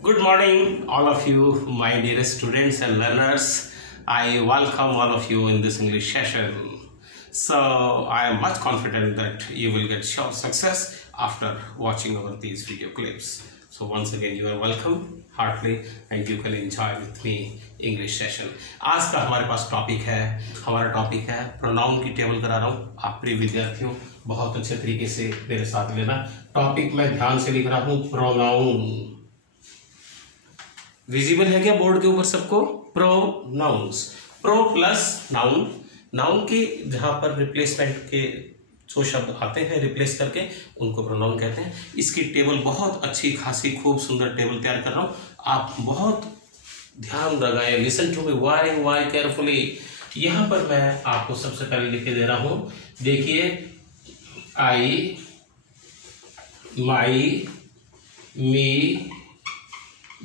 Good morning, all of you, my dear students and learners. I welcome all of you in this English session. So, I am much confident that you will get sure success after watching over these video clips. So, once again, you are welcome heartily and you can enjoy with me English session. आज का हमारे पास topic है, हमारा topic है pronoun की table करा रहा हूँ। आप प्रिय विद्यार्थियों बहुत अच्छे तरीके से मेरे साथ लेना। टॉपिक मैं ध्यान से लिख रहा हूँ प्रोनाउन। विजिबल है क्या बोर्ड के ऊपर सबको? Pronouns, pro plus noun, noun के जहां पर रिप्लेसमेंट के जो शब्द आते हैं रिप्लेस करके उनको प्रोनाउन कहते हैं। इसकी टेबल बहुत अच्छी खासी खूब सुंदर टेबल तैयार कर रहा हूं, आप बहुत ध्यान लगाएं। Listen to me why carefully. यहां पर मैं आपको सबसे पहले लिख के दे रहा हूं, देखिए आई, माई, मी,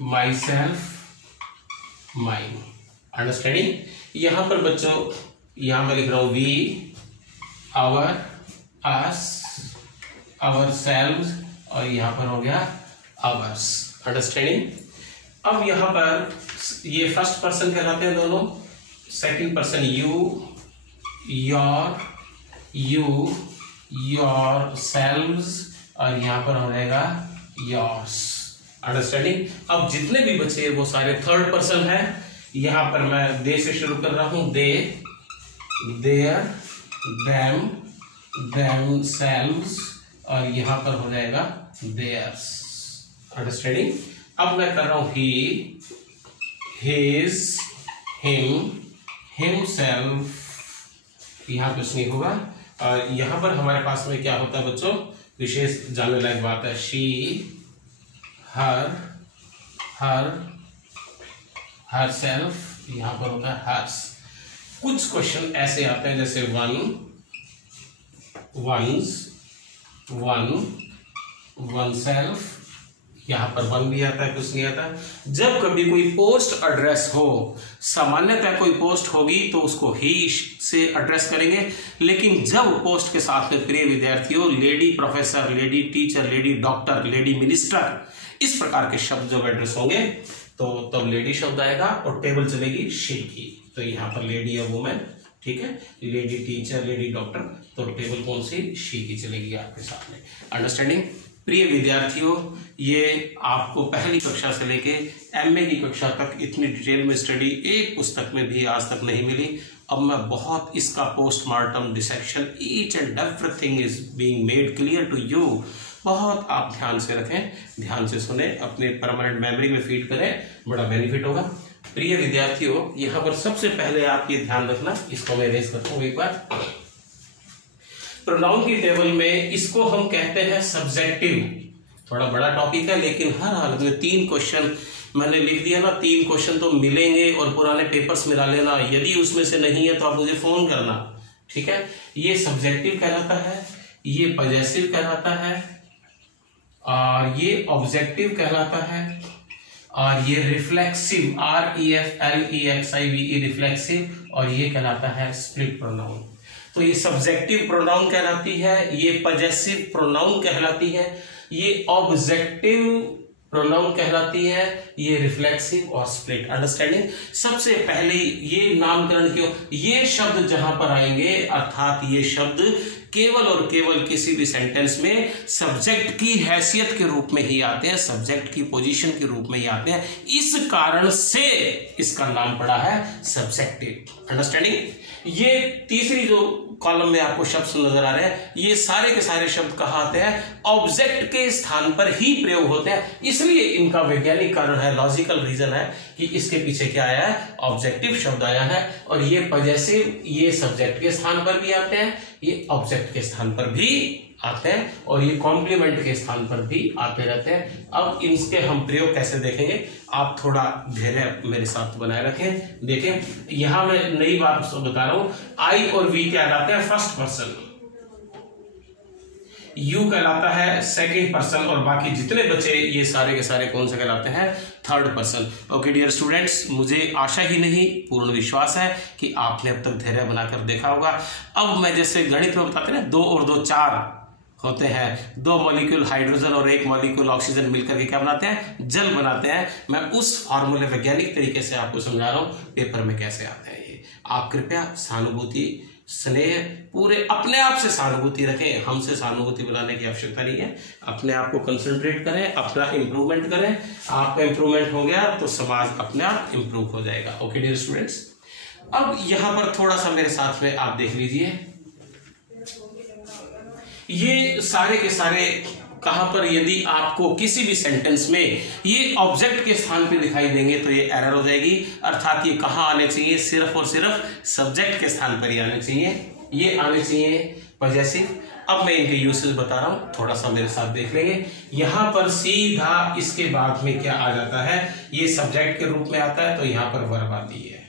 myself, mine, understanding। यहां पर बच्चों यहां मैं लिख रहा हूं we, our, us, ourselves और यहां पर हो गया ours, understanding। अब यहां पर ये फर्स्ट पर्सन कहलाते हैं दोनों, second person you, your, you, yourselves और यहां पर हो जाएगा yours, अंडरस्टैंडिंग। अब जितने भी बचे वो सारे थर्ड पर्सन है। यहां पर मैं दे से शुरू कर रहा हूं, दे, देयर, देम, देमसेल्व्स और यहां पर हो जाएगा देयर्स, अंडरस्टैंडिंग। अब मैं कर रहा हूं ही, हिज, हिम, हिमसेल्फ, यहां कुछ नहीं होगा। और यहां पर हमारे पास में क्या होता है बच्चों, विशेष जानने लायक बात है, शी, हर, हर, herself, यहां पर होता है hers। कुछ क्वेश्चन ऐसे आते हैं जैसे वन, वंस, वन, oneself, यहां पर वन भी आता है, कुछ नहीं आता। जब कभी कोई पोस्ट एड्रेस हो, सामान्यतः कोई पोस्ट होगी तो उसको ही से एड्रेस करेंगे, लेकिन जब पोस्ट के साथ में प्रिय विद्यार्थियों lady professor, lady teacher, lady doctor, lady minister, इस प्रकार के शब्द जब एड्रेस होंगे तो तब लेडी शब्द आएगा और टेबल चलेगी शी की। तो यहाँ पर लेडी या वुमेन, ठीक है, लेडी टीचर, लेडी डॉक्टर, तो टेबल कौन सी? शी की चलेगी आपके सामने, अंडरस्टैंडिंग। प्रिय विद्यार्थियों ये आपको पहली कक्षा से लेके एमए की कक्षा तक इतनी डिटेल में स्टडी एक पुस्तक में भी आज तक नहीं मिली। अब मैं बहुत इसका postmortem dissection, each and everything is being made clear to you. बहुत आप ध्यान से रखें, ध्यान से सुने, अपने परमानेंट मेमोरी में फीड करें, बड़ा बेनिफिट होगा। प्रिय विद्यार्थियों यहाँ पर सबसे पहले आप ये ध्यान रखना, इसको मैं रेज करता हूँ एक बार। प्रोनाउन की टेबल में इसको हम कहते हैं सब्जेक्टिव। थोड़ा बड़ा टॉपिक है लेकिन हर हालत में 3 क्वेश्चन मैंने लिख दिया ना, 3 क्वेश्चन तो मिलेंगे और पुराने पेपर्स मिला लेना। यदि उसमें से नहीं है तो आप मुझे फोन करना, ठीक है। ये सब्जेक्टिव कहलाता है, ये पॉजेसिव कहलाता है और ये ऑब्जेक्टिव कहलाता है और ये रिफ्लेक्सिव, REFLEXIVE रिफ्लेक्सिव, और ये कहलाता है स्प्लिट प्रोनाउन। तो ये सब्जेक्टिव प्रोनाउन कहलाती है, ये पॉजेसिव प्रोनाउन कहलाती है, ये ऑब्जेक्टिव प्रोनाउन कहलाती है, ये रिफ्लेक्सिव और स्प्लिट, अंडरस्टैंडिंग। सबसे पहले ये नामकरण क्यों, ये शब्द जहां पर आएंगे अर्थात ये शब्द केवल और केवल किसी भी सेंटेंस में सब्जेक्ट की हैसियत के रूप में ही आते हैं, सब्जेक्ट की पोजीशन के रूप में ही आते हैं। इस कारण से इसका नाम पड़ा है सब्जेक्टिव, अंडरस्टैंडिंग। ये तीसरी जो कॉलम में आपको शब्द नजर आ रहे हैं, ये सारे के सारे शब्द कहाँ आते हैं? ऑब्जेक्ट के स्थान पर ही प्रयोग होते हैं, इसलिए इनका वैज्ञानिक कारण है, लॉजिकल रीजन है कि इसके पीछे क्या आया है, ऑब्जेक्टिव शब्द आया है। और ये पॉजेसिव, ये सब्जेक्ट के स्थान पर भी आते हैं, ये ऑब्जेक्ट के स्थान पर भी आते हैं और ये कॉम्प्लीमेंट के स्थान पर भी आते रहते हैं। अब इनके हम प्रयोग कैसे देखेंगे, आप थोड़ा धैर्य मेरे साथ बनाए रखें। देखें यहां मैं नई बात बता रहा हूं, आई और वी कहलाते हैं फर्स्ट पर्सन, यू कहलाता है सेकंड पर्सन और बाकी जितने बचे ये सारे के सारे कौन से कहलाते हैं? Third person. Okay dear students, मुझे आशा ही नहीं पूर्ण विश्वास है कि आपने अब तक धैर्य बनाकर देखा होगा। अब मैं जैसे गणित में बताते हैं 2 और 2 4 होते हैं, 2 मॉलिक्यूल हाइड्रोजन और 1 मॉलिक्यूल ऑक्सीजन मिलकर के क्या बनाते हैं, जल बनाते हैं। मैं उस फॉर्मूले वैज्ञानिक तरीके से आपको समझा रहा हूं, पेपर में कैसे आता है ये। आप कृपया सहानुभूति, स्नेह, पूरे अपने आप से सहानुभूति रखें, हमसे सहानुभूति बनाने की आवश्यकता नहीं है। अपने आप को कंसंट्रेट करें, अपना इंप्रूवमेंट करें। आपका इंप्रूवमेंट हो गया तो समाज अपने आप इंप्रूव हो जाएगा। ओके डियर स्टूडेंट्स, अब यहां पर थोड़ा सा मेरे साथ में आप देख लीजिए, ये सारे के सारे कहां पर, यदि आपको किसी भी सेंटेंस में ये ऑब्जेक्ट के स्थान पे दिखाई देंगे तो ये एरर हो जाएगी, अर्थात ये कहां आने चाहिए, सिर्फ और सिर्फ सब्जेक्ट के स्थान पर ही आने चाहिए, ये आने चाहिए पॉजेसिव। अब मैं इनके यूसेज बता रहा हूं, थोड़ा सा मेरे साथ देख लेंगे। यहां पर सीधा इसके बाद में क्या आ जाता है, ये सब्जेक्ट के रूप में आता है, तो यहां पर वर्ब आती है।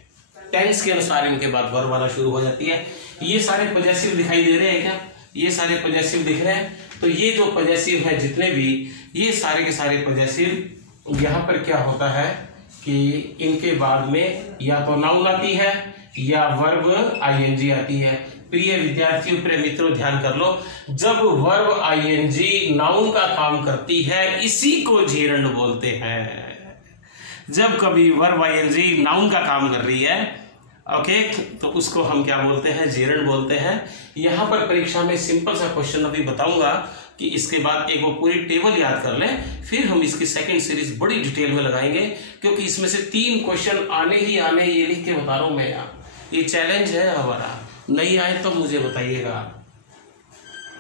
टेंस के अनुसार इनके बाद वर्ब आना शुरू हो जाती है। ये सारे पॉजेसिव दिखाई दे रहे हैं क्या, ये सारे पॉजेसिव दिख रहे हैं, तो ये जो पॉजेसिव है जितने भी, ये सारे के सारे पॉजेसिव, यहाँ पर क्या होता है कि इनके बाद में या तो नाउन आती है या वर्ब आईएनजी आती है। प्रिय विद्यार्थियों, प्रिय मित्रों, ध्यान कर लो, जब वर्ब आईएनजी नाउन का काम करती है, इसी को जेरंड बोलते हैं। जब कभी वर्ब आईएनजी नाउन का काम कर रही है, ओके, तो उसको हम क्या बोलते हैं, जेरंड बोलते हैं। यहां पर परीक्षा में सिंपल सा क्वेश्चन अभी बताऊंगा कि इसके बाद एक वो पूरी टेबल याद कर लें, फिर हम इसकी सेकंड सीरीज बड़ी डिटेल में लगाएंगे, क्योंकि इसमें से 3 क्वेश्चन आने ही आने, ये लिख के बता रहा हूं मैं यहाँ, ये चैलेंज है हमारा। नहीं आए तो मुझे बताइएगा।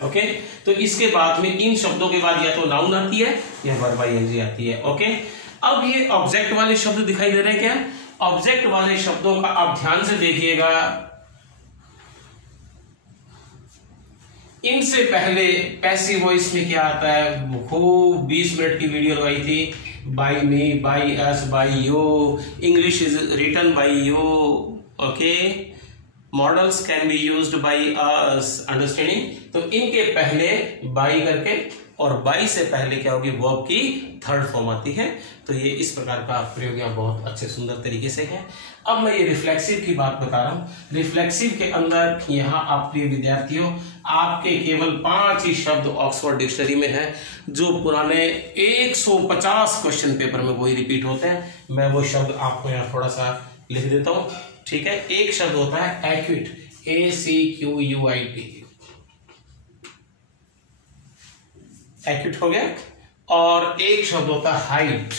ओके, तो इसके बाद में इन शब्दों के बाद या तो नाउन आती है या वर्ब आईएनजी आती है। ओके, अब ये ऑब्जेक्ट वाले शब्द दिखाई दे रहे हैं क्या, ऑब्जेक्ट वाले शब्दों का आप ध्यान से देखिएगा। इनसे पहले पैसिव वॉइस में क्या आता है, खूब 20 मिनट की वीडियो लगाई थी, by me, by us, by you, English is written by you. Okay, models can be used by us, understanding. तो इनके पहले बाय करके और बाई से पहले क्या होगी, वर्ब की थर्ड फॉर्म आती है। तो ये इस प्रकार का प्रयोग यहाँ बहुत अच्छे सुंदर तरीके से है। अब मैं ये रिफ्लेक्सिव की बात बता रहा हूँ। रिफ्लेक्सिव के अंदर यहाँ आप प्रिय विद्यार्थियों, आपके केवल 5 ही शब्द ऑक्सफोर्ड डिक्शनरी में है, जो पुराने 150 क्वेश्चन पेपर में वही रिपीट होते हैं। मैं वो शब्द आपको यहाँ थोड़ा सा लिख देता हूँ, ठीक है। एक शब्द होता है एक्विट, ACQUIT, एक्यूट हो गया, और एक शब्द होता है हाइड,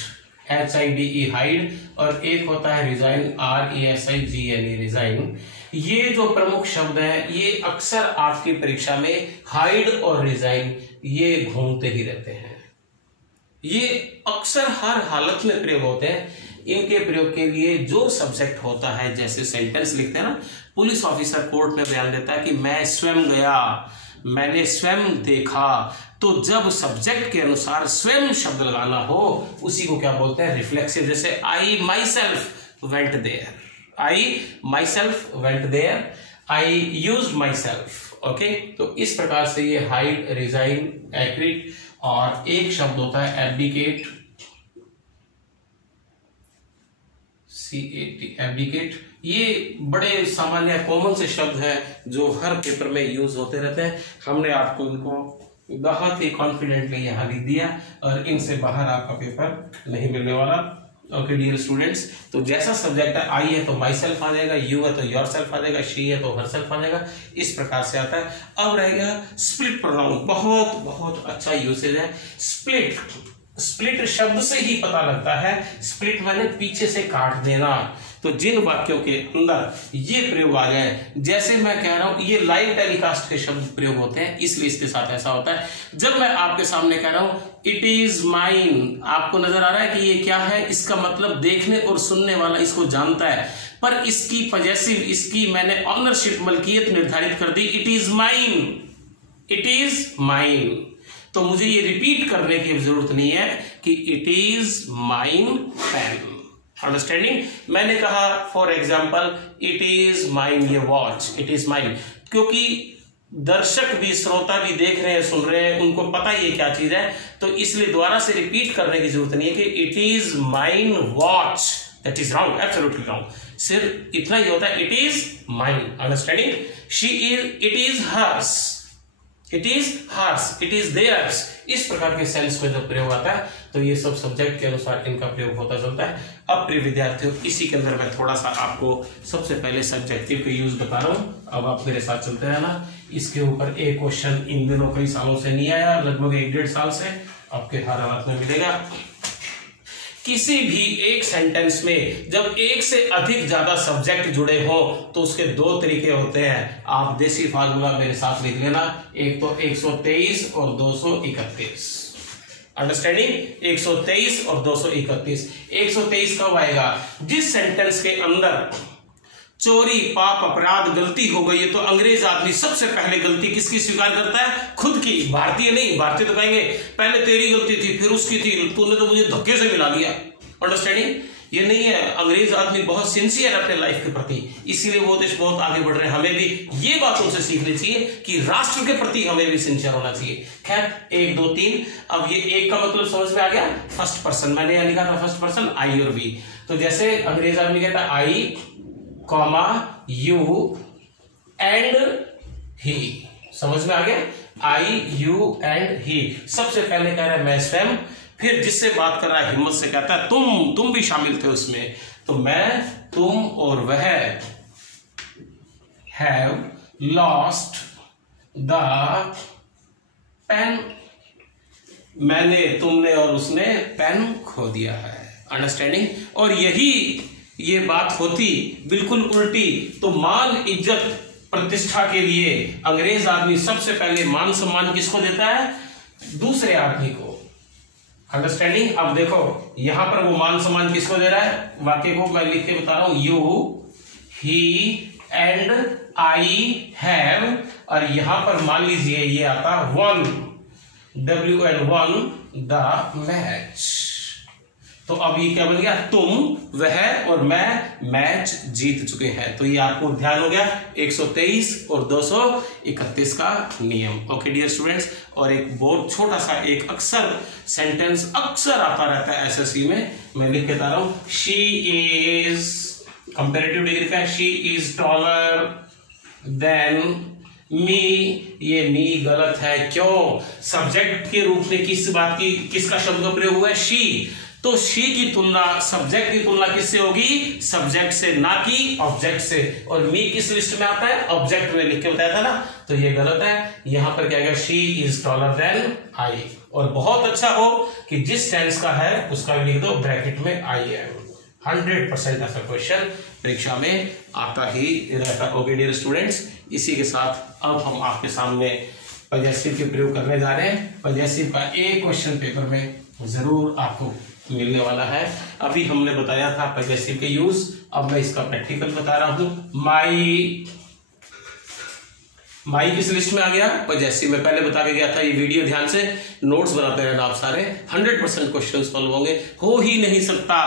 HIDE हाइड, और एक होता है रिजाइन, RESIGNE रिजाइन। ये जो प्रमुख शब्द है, ये अक्सर आपकी परीक्षा में हाइड और रिजाइन ये घूमते ही रहते हैं। ये अक्सर हर हालत में प्रयोग होते हैं। इनके प्रयोग के लिए जो सब्जेक्ट होता है, जैसे सेंटेंस लिखते हैं ना, पुलिस ऑफिसर कोर्ट में बयान देता है कि मैं स्वयं गया, मैंने स्वयं देखा, तो जब सब्जेक्ट के अनुसार स्वयं शब्द लगाना हो, उसी को क्या बोलते हैं, रिफ्लेक्सिव। जैसे I myself went there, I myself went there, I used myself. Okay, तो इस प्रकार से ये हाइड, रिजाइन, एक्विट, और एक शब्द होता है एब्डिकेट, CAT, एब्डिकेट। ये बड़े सामान्य कॉमन से शब्द हैं जो हर पेपर में यूज होते रहते हैं। हमने आपको इनको बहुत ही कॉन्फिडेंटली यहाँ लिख दिया, और इनसे बाहर आपका पेपर नहीं मिलने वाला। ओके डियर स्टूडेंट्स, तो जैसा सब्जेक्ट है, आई है तो माई सेल्फ आ जाएगा, यू है तो योर सेल्फ आ जाएगा, शी है तो हर सेल्फ आ जाएगा, इस प्रकार से आता है। अब रहेगा स्प्लिट प्रोनाउन, बहुत बहुत अच्छा यूसेज है स्प्लिट। स्प्लिट शब्द से ही पता लगता है, स्प्लिट माने पीछे से काट देना। तो जिन वाक्यों के अंदर ये प्रयोग आ जाए, जैसे मैं कह रहा हूं, ये लाइव टेलीकास्ट के शब्द प्रयोग होते हैं, इसलिए इसके साथ ऐसा होता है। जब मैं आपके सामने कह रहा हूं इट इज माइन, आपको नजर आ रहा है कि ये क्या है, इसका मतलब देखने और सुनने वाला इसको जानता है, पर इसकी पॉजेसिव, इसकी मैंने ऑनरशिप, मलकियत निर्धारित कर दी, it is mine, it is mine. तो मुझे ये रिपीट करने की जरूरत नहीं है कि it is mine pen, understanding. मैंने कहा for example it is mine ये वॉच, इट इज माइन, क्योंकि दर्शक भी, श्रोता भी देख रहे हैं, सुन रहे हैं, उनको पता ये क्या चीज है, तो इसलिए दोबारा से रिपीट करने की जरूरत नहीं है कि it is mine watch, that is wrong, absolutely wrong. सिर्फ इतना ही होता है, it is mine, understanding. She is, it is hers, it is hers, it is theirs, इस प्रकार के सेंस में जब प्रयोग आता है तो ये सब सब्जेक्ट के अनुसार इनका प्रयोग होता चलता है। अब प्रिय विद्यार्थियों, इसी के अंदर मैं थोड़ा सा आपको सबसे पहले सब्जेक्टिव के यूज बता रहा हूं। अब आप मेरे साथ चलते रहना। इसके ऊपर एक क्वेश्चन इन दिनों कई सालों से नहीं आया, लगभग 1-1.5 साल से आपके हर हालत में मिलेगा। किसी भी एक सेंटेंस में जब एक से अधिक ज्यादा सब्जेक्ट जुड़े हो तो उसके 2 तरीके होते हैं। आप देसी फार्मूला मेरे साथ लिख लेना, एक तो 123 और 231। अंडरस्टैंडिंग? 123 और 231। 123 कब आएगा? जिस सेंटेंस के अंदर चोरी, पाप, अपराध, गलती हो गई है तो अंग्रेज आदमी सबसे पहले गलती किसकी स्वीकार करता है? खुद की। भारतीय नहीं, भारतीय तो कहेंगे पहले तेरी गलती थी, फिर उसकी थी, तूने तो मुझे धक्के से मिला दिया। अंडरस्टैंडिंग? ये नहीं है। अंग्रेज आदमी बहुत सिंसियर है अपने लाइफ के प्रति, इसीलिए वो देश बहुत आगे बढ़ रहे हैं। हमें भी ये बात उनसे सीखनी चाहिए कि राष्ट्र के प्रति हमें भी सिंसियर होना चाहिए। खैर, 1 2 3। अब ये एक का मतलब समझ में आ गया? फर्स्ट पर्सन, मैंने यहां लिखा था फर्स्ट पर्सन, आई और वी। तो जैसे अंग्रेज आदमी कहता है आई कॉमा यू एंड ही, समझ में आ गया? आई, यू एंड ही। सबसे पहले कह रहा है मैं स्वयं, फिर जिससे बात कर रहा है हिम्मत से कहता है तुम भी शामिल थे उसमें। तो मैं, तुम और वह हैव लॉस्ट द पेन, मैंने, तुमने और उसने पेन खो दिया है। अंडरस्टैंडिंग? और यही ये बात होती बिल्कुल उल्टी तो मान, इज्जत, प्रतिष्ठा के लिए अंग्रेज आदमी सबसे पहले मान सम्मान किसको देता है? दूसरे आदमी को। अंडरस्टैंडिंग? अब देखो यहां पर वो मान सम्मान किसको दे रहा है? वाक्य को मैं लिख के बता रहा हूं, you, he and I have, और यहां पर मान लीजिए ये आता one, W and one the match. तो अब ये क्या बन गया? तुम, वह और मैं मैच जीत चुके हैं। तो ये आपको ध्यान हो गया 123 और 231 का नियम। ओके डियर स्टूडेंट्स, और एक बहुत छोटा सा एक अक्सर सेंटेंस अक्सर आता रहता है एसएससी में, मैं लिख के बता रहा हूं, शी इज, कंपैरेटिव डिग्री का, she is taller than me. ये मी गलत है, क्यों? सब्जेक्ट के रूप में किस बात की, किसका शब्द का प्रयोग हुआ है? शी। तो शी की तुलना, सब्जेक्ट की तुलना किससे होगी? सब्जेक्ट से, ना कि ऑब्जेक्ट से। और मी किस लिस्ट में आता है? ऑब्जेक्ट में लिख के बताया था ना, तो ये गलत है। यहां पर क्या आएगा? She is taller than I. और बहुत अच्छा हो कि जिस टेंस का है उसका लिख दो ब्रैकेट में आई एम। 100% ऐसा क्वेश्चन परीक्षा में आता ही रहता। ओके डियर स्टूडेंट्स, इसी के साथ अब हम आपके सामने पजेसिव के प्रयोग करने जा रहे हैं। पजेसिव का एक क्वेश्चन पेपर में जरूर आपको मिलने वाला है। अभी हमने बताया था पजेसिव के यूज, अब मैं इसका प्रैक्टिकल बता रहा हूं। माई किस लिस्ट में आ गया? पजेसिव में। पहले बता के गया था, ये वीडियो ध्यान से नोट्स बनाते रहना आप सारे, 100% क्वेश्चन सॉल्व होंगे। हो ही नहीं सकता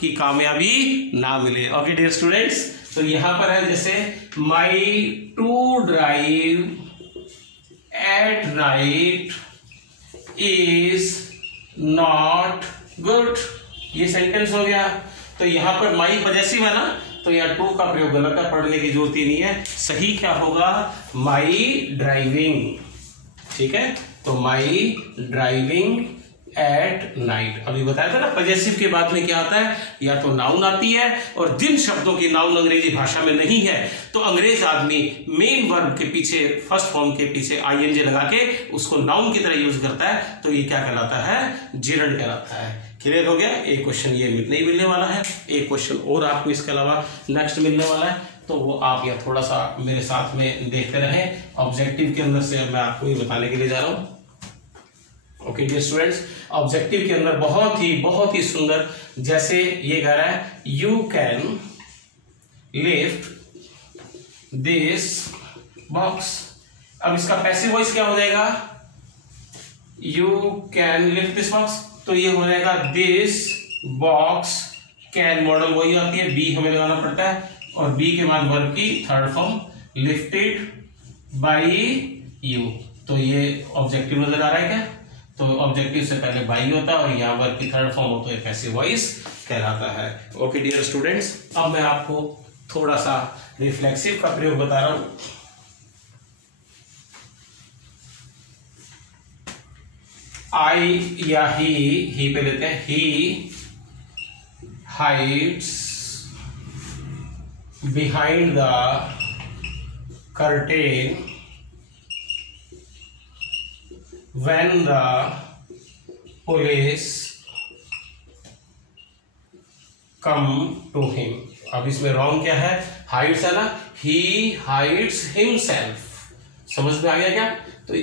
कि कामयाबी ना मिले। ओके डियर स्टूडेंट्स, तो यहां पर है जैसे my to drive at night is not good, ये सेंटेंस हो गया। तो यहां पर माई पजेसिव है ना, तो यहाँ टू का प्रयोग गलत है, पढ़ने की जरूरत ही नहीं है। सही क्या होगा? माई ड्राइविंग। ठीक है, तो माई ड्राइविंग एट नाइट। अभी बताया था ना पजेसिव के बाद में क्या आता है? या तो नाउन आती है, और जिन शब्दों की नाउन अंग्रेजी भाषा में नहीं है तो अंग्रेज आदमी मेन वर्ब के पीछे, फर्स्ट फॉर्म के पीछे आईएनजी लगा के उसको नाउन की तरह यूज करता है। तो ये क्या कहलाता है? जिरंड कहलाता है। क्लियर हो गया? एक क्वेश्चन ये नहीं मिलने वाला है, एक क्वेश्चन और आपको इसके अलावा नेक्स्ट मिलने वाला है, तो वो आप यहाँ थोड़ा सा मेरे साथ में देखते रहें। ऑब्जेक्टिव के अंदर से मैं आपको ये बताने के लिए जा रहा हूँ। ओके डियर स्टूडेंट्स, ऑब्जेक्टिव के अंदर बहुत ही सुंदर, जैसे ये कह रहा है you can lift this box. अब इसका पैसिव वॉइस क्या हो जाएगा? You can lift this box, तो ये हो जाएगा दिस बॉक्स कैन। मॉडल वही आती है, बी हमें लगाना पड़ता है, और बी के बाद वर्ब की third form lifted bye you. तो ये ऑब्जेक्टिव नजर आ रहा है क्या? तो ऑब्जेक्टिव से पहले बाई होता है, और यहाँ वर्ब की थर्ड फॉर्म हो तो ये पैसिव वॉइस कहलाता है। ओके डियर स्टूडेंट्स, अब मैं आपको थोड़ा सा रिफ्लेक्सिव का प्रयोग बता रहा हूं। आई या ही पे लेते हैं, he hides behind the curtain when the police come to him. अब इसमें रॉन्ग क्या है, हाइड्स है ना, ही हाइड्स हिमसेल्फ। समझ में आ गया क्या? तो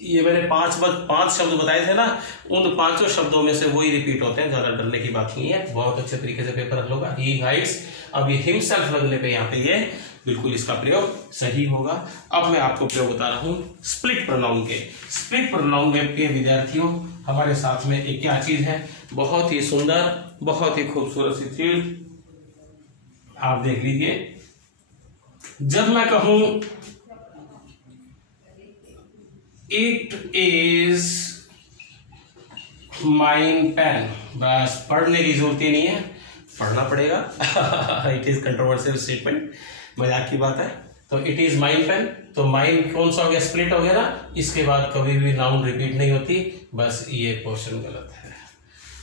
ये मैंने पांच शब्द बताए थे ना, उन पांचों शब्दों में से वही रिपीट होते हैं, ज्यादा डरने की बात नहीं है, बहुत अच्छे तरीके से पेपर रख लोगा। ही हाइड्स, अब ये हिमसेल्फ लगने पे यहाँ पे ये बिल्कुल इसका प्रयोग सही होगा। अब मैं आपको प्रयोग बता रहा हूं स्प्लिट प्रोनाउन के। स्प्लिट प्रोनाउन के विद्यार्थियों, हमारे साथ में एक क्या चीज है, बहुत ही सुंदर, बहुत ही खूबसूरत सी चीज, आप देख लीजिए। जब मैं कहूं इट इज माइन पेन, बस पढ़ने की जरूरत ही नहीं है, पढ़ना पड़ेगा। इट इज कंट्रोवर्शियल स्टेटमेंट, मजाक की बात है। तो इट इज माइन पेन, तो माइन कौन सा हो गया, स्प्लिट हो गया ना, इसके बाद कभी भी नाउन रिपीट नहीं होती, बस ये क्वेश्चन गलत है।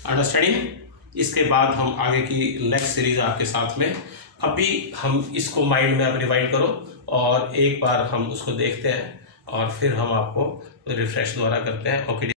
अंडरस्टैंडिंग? इसके बाद हम आगे की नेक्स्ट सीरीज आपके साथ में, अभी हम इसको माइंड में आप रिवाइंड करो और एक बार हम उसको देखते हैं और फिर हम आपको रिफ्रेश दोबारा करते हैं। ओके।